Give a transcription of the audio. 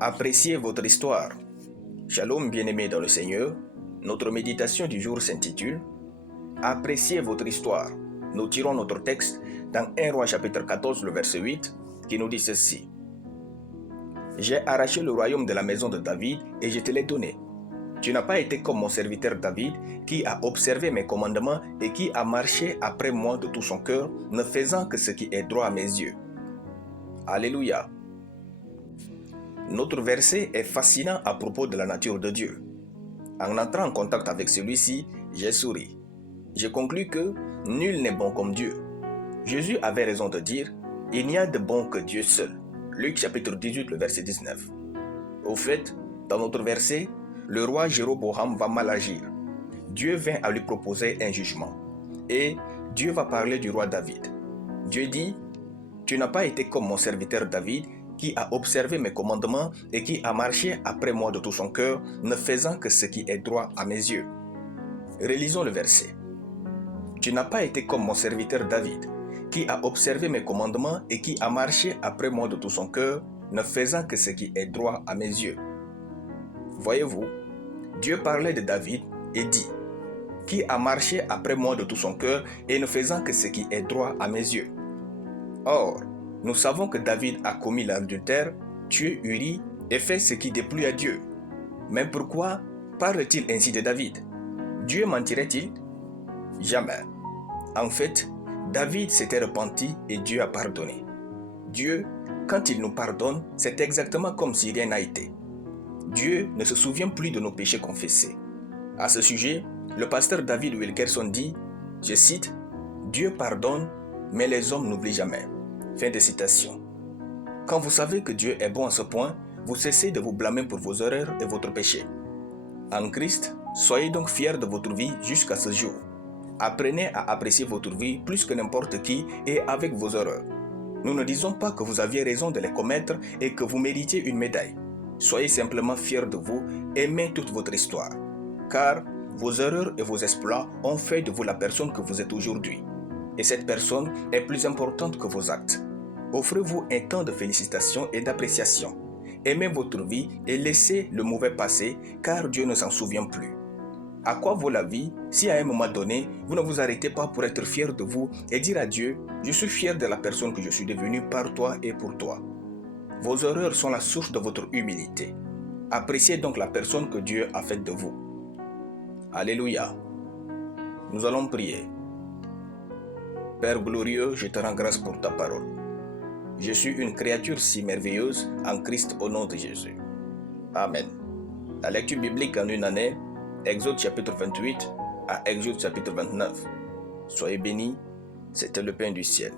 Appréciez votre histoire. Shalom bien-aimés dans le Seigneur, notre méditation du jour s'intitule Appréciez votre histoire. Nous tirons notre texte dans 1 Roi chapitre 14, le verset 8, qui nous dit ceci. J'ai arraché le royaume de la maison de David et je te l'ai donné. Tu n'as pas été comme mon serviteur David, qui a observé mes commandements et qui a marché après moi de tout son cœur, ne faisant que ce qui est droit à mes yeux. Alléluia. Notre verset est fascinant à propos de la nature de Dieu. En entrant en contact avec celui-ci, j'ai souri. J'ai conclu que nul n'est bon comme Dieu. Jésus avait raison de dire « Il n'y a de bon que Dieu seul ». Luc chapitre 18, le verset 19. Au fait, dans notre verset, le roi Jéroboam va mal agir. Dieu vient à lui proposer un jugement. Et Dieu va parler du roi David. Dieu dit « Tu n'as pas été comme mon serviteur David, qui a observé mes commandements et qui a marché après moi de tout son cœur, ne faisant que ce qui est droit à mes yeux. » Relisons le verset. « Tu n'as pas été comme mon serviteur David, qui a observé mes commandements et qui a marché après moi de tout son cœur, ne faisant que ce qui est droit à mes yeux. » Voyez-vous, Dieu parlait de David et dit « Qui a marché après moi de tout son cœur et ne faisant que ce qui est droit à mes yeux. » Or, nous savons que David a commis l'adultère, tué Uri et fait ce qui déplut à Dieu. Mais pourquoi parle-t-il ainsi de David? Dieu mentirait-il? Jamais. En fait, David s'était repenti et Dieu a pardonné. Dieu, quand il nous pardonne, c'est exactement comme si rien n'a été. Dieu ne se souvient plus de nos péchés confessés. À ce sujet, le pasteur David Wilkerson dit, je cite, « Dieu pardonne, mais les hommes n'oublient jamais. » Fin de citation. Quand vous savez que Dieu est bon à ce point, vous cessez de vous blâmer pour vos erreurs et votre péché. En Christ, soyez donc fiers de votre vie jusqu'à ce jour. Apprenez à apprécier votre vie plus que n'importe qui et avec vos erreurs. Nous ne disons pas que vous aviez raison de les commettre et que vous méritiez une médaille. Soyez simplement fiers de vous, aimez toute votre histoire. Car vos erreurs et vos exploits ont fait de vous la personne que vous êtes aujourd'hui. Et cette personne est plus importante que vos actes. Offrez-vous un temps de félicitations et d'appréciation. Aimez votre vie et laissez le mauvais passer, car Dieu ne s'en souvient plus. À quoi vaut la vie si à un moment donné, vous ne vous arrêtez pas pour être fier de vous et dire à Dieu, je suis fier de la personne que je suis devenue par toi et pour toi. Vos erreurs sont la source de votre humilité. Appréciez donc la personne que Dieu a faite de vous. Alléluia. Nous allons prier. Père glorieux, je te rends grâce pour ta parole. Je suis une créature si merveilleuse en Christ au nom de Jésus. Amen. La lecture biblique en une année, Exode chapitre 28 à Exode chapitre 29. Soyez bénis, c'était le pain du ciel.